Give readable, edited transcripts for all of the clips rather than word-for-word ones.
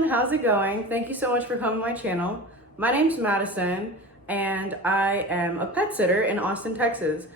everyone, how's it going? Thank you so much for coming to my channel. My name's Madison and I am a pet sitter in Austin, Texas.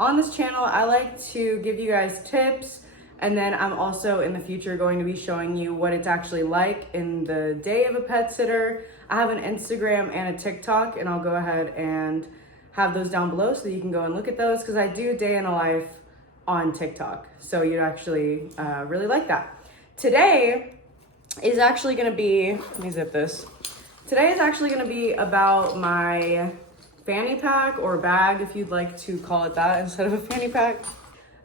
On this channel, I like to give you guys tips, and then I'm also in the future going to be showing you what it's actually like in the day of a pet sitter. I have an Instagram and a TikTok, and I'll go ahead and have those down below so you can go and look at those, because I do day in a life on TikTok. So you'd actually really like that. Today is actually gonna be, let me zip this. Today is actually gonna be about my fanny pack, or bag if you'd like to call it that instead of a fanny pack.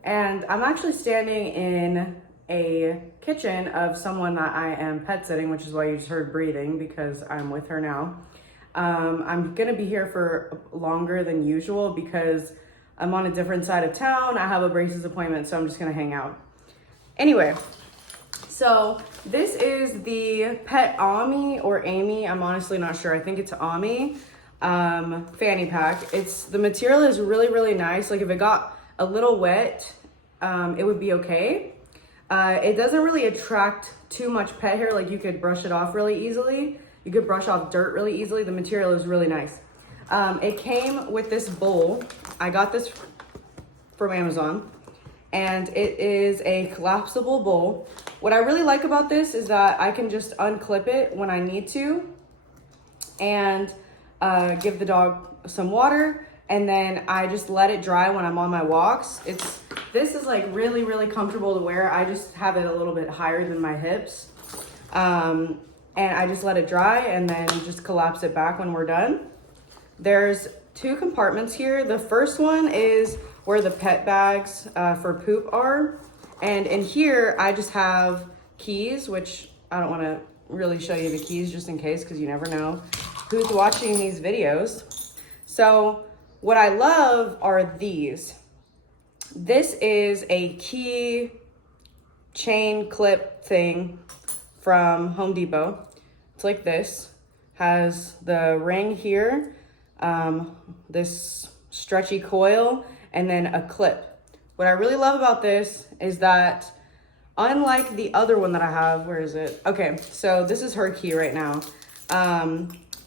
And I'm actually standing in a kitchen of someone that I am pet sitting, which is why you just heard breathing, because I'm with her now. I'm gonna be here for longer than usual because I'm on a different side of town. I have a braces appointment, so I'm just gonna hang out. Anyway, so this is the Pet Ami or Amy. I'm honestly not sure. I think it's Ami fanny pack. The material is really, really nice. Like if it got a little wet, it would be okay. It doesn't really attract too much pet hair. Like you could brush it off really easily. You could brush off dirt really easily. The material is really nice. It came with this bowl. I got this from Amazon, and it is a collapsible bowl. What I really like about this is that I can just unclip it when I need to and give the dog some water, and then I just let it dry when I'm on my walks. This is like really, really comfortable to wear. I just have it a little bit higher than my hips. And I just let it dry and then just collapse it back when we're done. There's two compartments here. The first one is where the pet bags for poop are. And in here, I just have keys, which I don't want to really show you the keys just in case, because you never know who's watching these videos. So what I love are these. This is a key chain clip thing from Home Depot. It's like this. Has the ring here, this stretchy coil, and then a clip. What I really love about this is that unlike the other one that I have, where is it? Okay, so this is her key right now.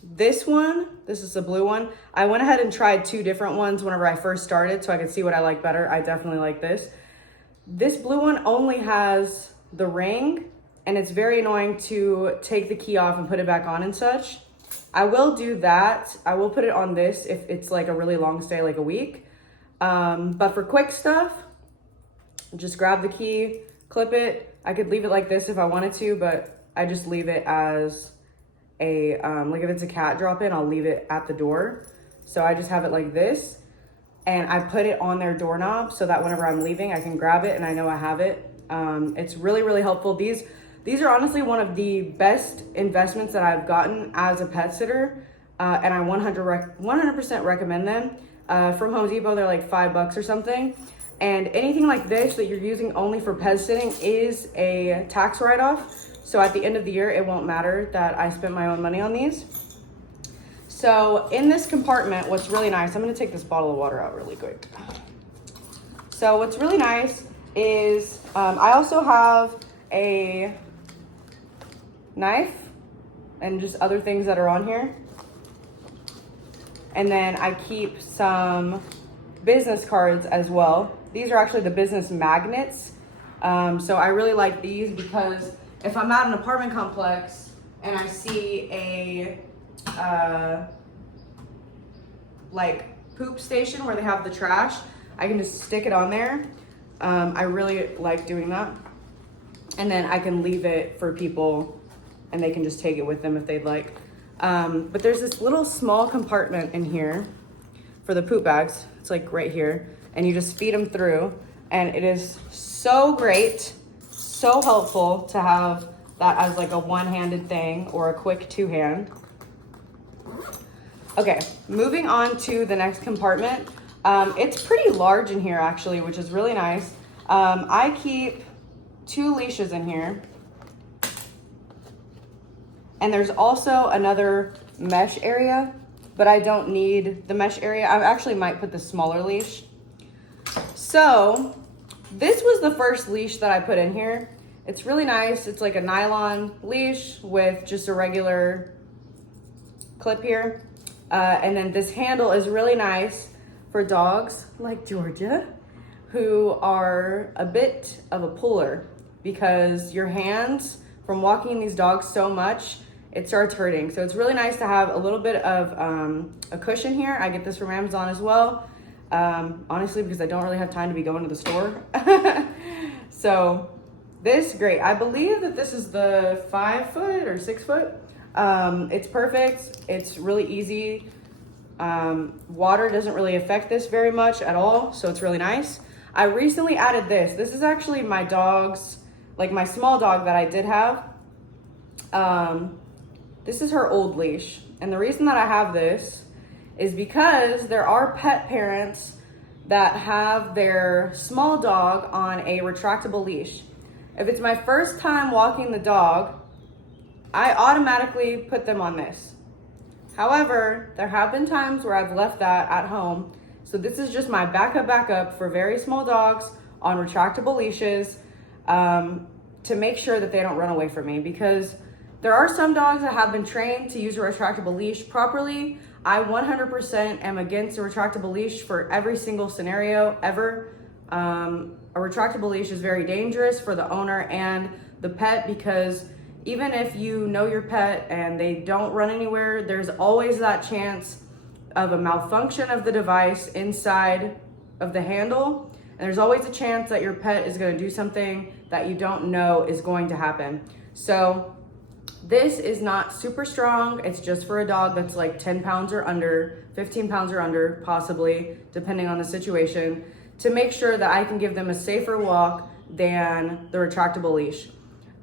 This is the blue one. I went ahead and tried two different ones whenever I first started so I could see what I like better. I definitely like this. This blue one only has the ring, and it's very annoying to take the key off and put it back on and such. I will do that. I will put it on this if it's like a really long stay, like a week. But for quick stuff, just grab the key, clip it. I could leave it like this if I wanted to, but I just leave it as a, like if it's a cat drop in, I'll leave it at the door. So I just have it like this, and I put it on their doorknob so that whenever I'm leaving, I can grab it and I know I have it. It's really, really helpful. These are honestly one of the best investments that I've gotten as a pet sitter, and I 100% recommend them. From Home Depot, they're like $5 or something. And anything like this that you're using only for pet sitting is a tax write-off. So at the end of the year, it won't matter that I spent my own money on these. So in this compartment, what's really nice, I'm gonna take this bottle of water out really quick. So what's really nice is I also have a knife and just other things that are on here. And then I keep some business cards as well. These are actually the business magnets. So I really like these because if I'm at an apartment complex and I see a like poop station where they have the trash, I can just stick it on there. I really like doing that. And then I can leave it for people and they can just take it with them if they'd like. But there's this little small compartment in here for the poop bags. It's like right here, and you just feed them through, and it is so great, so helpful to have that as like a one-handed thing or a quick two-hand. Okay, moving on to the next compartment. It's pretty large in here actually, which is really nice. I keep 2 leashes in here. And there's also another mesh area, but I don't need the mesh area. I actually might put the smaller leash. So this was the first leash that I put in here. It's really nice. It's like a nylon leash with just a regular clip here. And then this handle is really nice for dogs like Georgia, who are a bit of a puller, because your hands, from walking these dogs so much, it starts hurting. So it's really nice to have a little bit of a cushion here. I get this from Amazon as well. Honestly, because I don't really have time to be going to the store. So this, great. I believe that this is the 5 foot or 6 foot. It's perfect. It's really easy. Water doesn't really affect this very much at all, so it's really nice. I recently added this. This is actually my dog's, like my small dog that I did have. This is her old leash. And the reason that I have this is because there are pet parents that have their small dog on a retractable leash. If it's my first time walking the dog, I automatically put them on this. However, there have been times where I've left that at home. So this is just my backup for very small dogs on retractable leashes, to make sure that they don't run away from me, because there are some dogs that have been trained to use a retractable leash properly. I 100% am against a retractable leash for every single scenario ever. A retractable leash is very dangerous for the owner and the pet, because even if you know your pet and they don't run anywhere, there's always that chance of a malfunction of the device inside of the handle. And there's always a chance that your pet is going to do something that you don't know is going to happen. So this is not super strong. It's just for a dog that's like 10 pounds or under, 15 pounds or under, possibly, depending on the situation, to make sure that I can give them a safer walk than the retractable leash.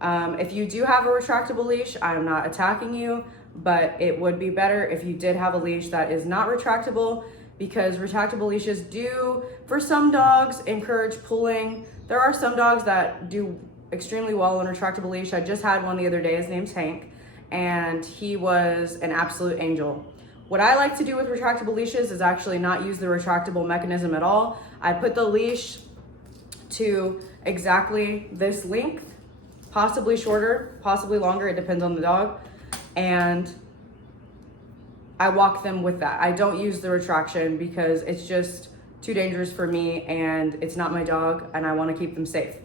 If you do have a retractable leash, I'm not attacking you, but it would be better if you did have a leash that is not retractable, because retractable leashes do, for some dogs, encourage pulling. There are some dogs that do extremely well on a retractable leash. I just had one the other day. His name's Hank, and he was an absolute angel. What I like to do with retractable leashes is actually not use the retractable mechanism at all. I put the leash to exactly this length, possibly shorter, possibly longer, it depends on the dog, and I walk them with that. I don't use the retraction because it's just too dangerous for me, and it's not my dog, and I want to keep them safe.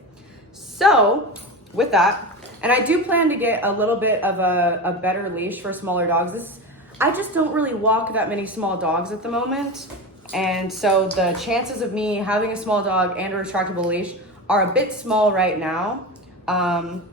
So with that, and I do plan to get a little bit of a better leash for smaller dogs. I just don't really walk that many small dogs at the moment. And so the chances of me having a small dog and a retractable leash are a bit small right now.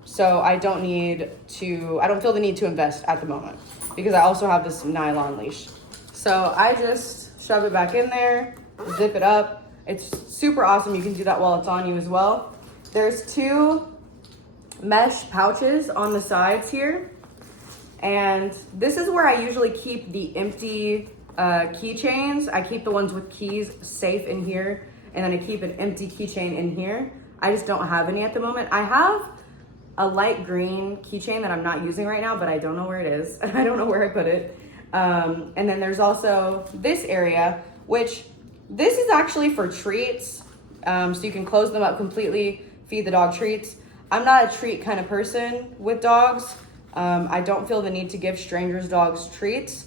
So I don't feel the need to invest at the moment, because I also have this nylon leash. So I just shove it back in there, zip it up. It's super awesome. You can do that while it's on you as well. There's 2 mesh pouches on the sides here. And this is where I usually keep the empty keychains. I keep the ones with keys safe in here, and then I keep an empty keychain in here. I just don't have any at the moment. I have a light green keychain that I'm not using right now, but I don't know where it is. I don't know where I put it. And then there's also this area, which this is actually for treats. So you can close them up completely, feed the dog treats. I'm not a treat kind of person with dogs. I don't feel the need to give strangers' dogs treats,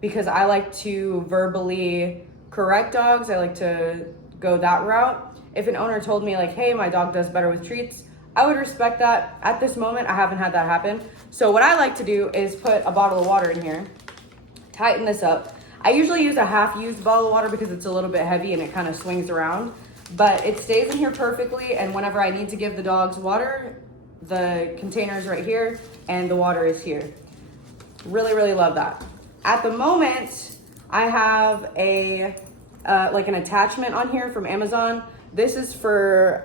because I like to verbally correct dogs. I like to go that route. If an owner told me like, hey, my dog does better with treats, I would respect that. At this moment, I haven't had that happen. So what I like to do is put a bottle of water in here, tighten this up. I usually use a half-used bottle of water because it's a little bit heavy and it kind of swings around, but it stays in here perfectly. And whenever I need to give the dogs water, the container is right here and the water is here. Really, really love that. At the moment, I have like an attachment on here from Amazon. This is for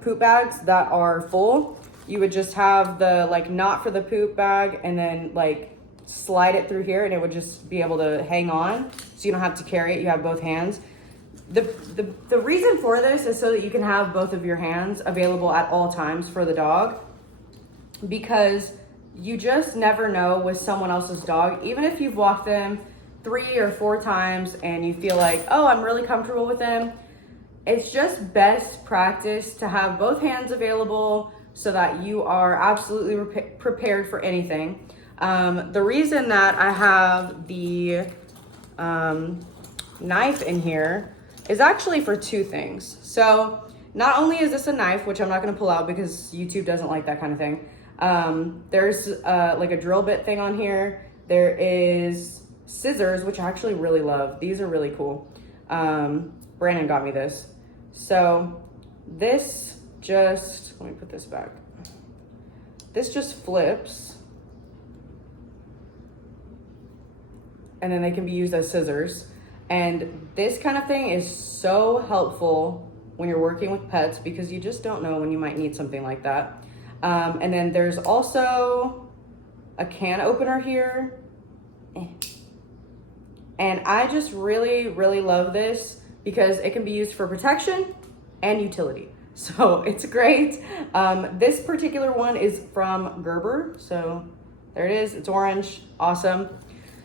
poop bags that are full. You would just have the like knot for the poop bag and then like slide it through here, and it would just be able to hang on, so you don't have to carry it. You have both hands. The reason for this is so that you can have both of your hands available at all times for the dog, because you just never know with someone else's dog. Even if you've walked them 3 or 4 times and you feel like, oh, I'm really comfortable with them, it's just best practice to have both hands available so that you are absolutely prepared for anything. The reason that I have the knife in here is actually for two things. So not only is this a knife, which I'm not gonna pull out because YouTube doesn't like that kind of thing. There's like a drill bit thing on here. There is scissors, which I actually really love. These are really cool. Brandon got me this. So this just, let me put this back. This just flips. And then they can be used as scissors. And this kind of thing is so helpful when you're working with pets because you just don't know when you might need something like that. And then there's also a can opener here. And I just really, really love this because it can be used for protection and utility. So it's great. This particular one is from Gerber. So there it is, it's orange, awesome.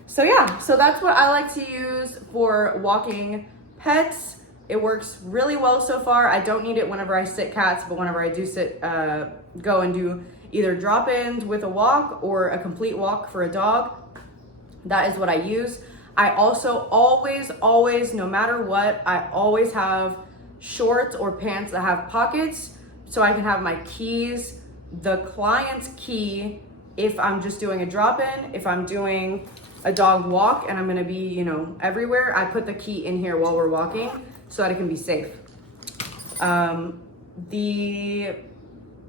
So yeah, so that's what I like to use for walking pets. It works really well so far. I don't need it whenever I sit cats, but whenever I do sit, go and do either drop-ins with a walk or a complete walk for a dog, that is what I use. I also always, no matter what, I always have shorts or pants that have pockets so I can have my keys, the client's key, if I'm just doing a drop-in, if I'm doing a dog walk and I'm gonna be, you know, everywhere, I put the key in here while we're walking so that it can be safe. The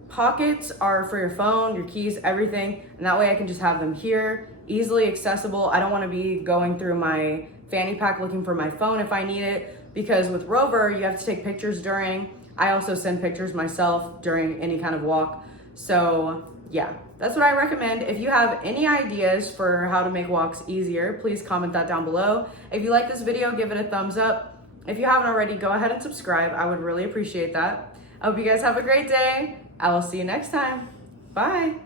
pockets are for your phone, your keys, everything, and that way I can just have them here, easily accessible. I don't wanna be going through my fanny pack looking for my phone if I need it, because with Rover, you have to take pictures during. I also send pictures myself during any kind of walk. So yeah, that's what I recommend. If you have any ideas for how to make walks easier, please comment that down below. If you like this video, give it a thumbs up. If you haven't already, go ahead and subscribe. I would really appreciate that. I hope you guys have a great day. I will see you next time. Bye.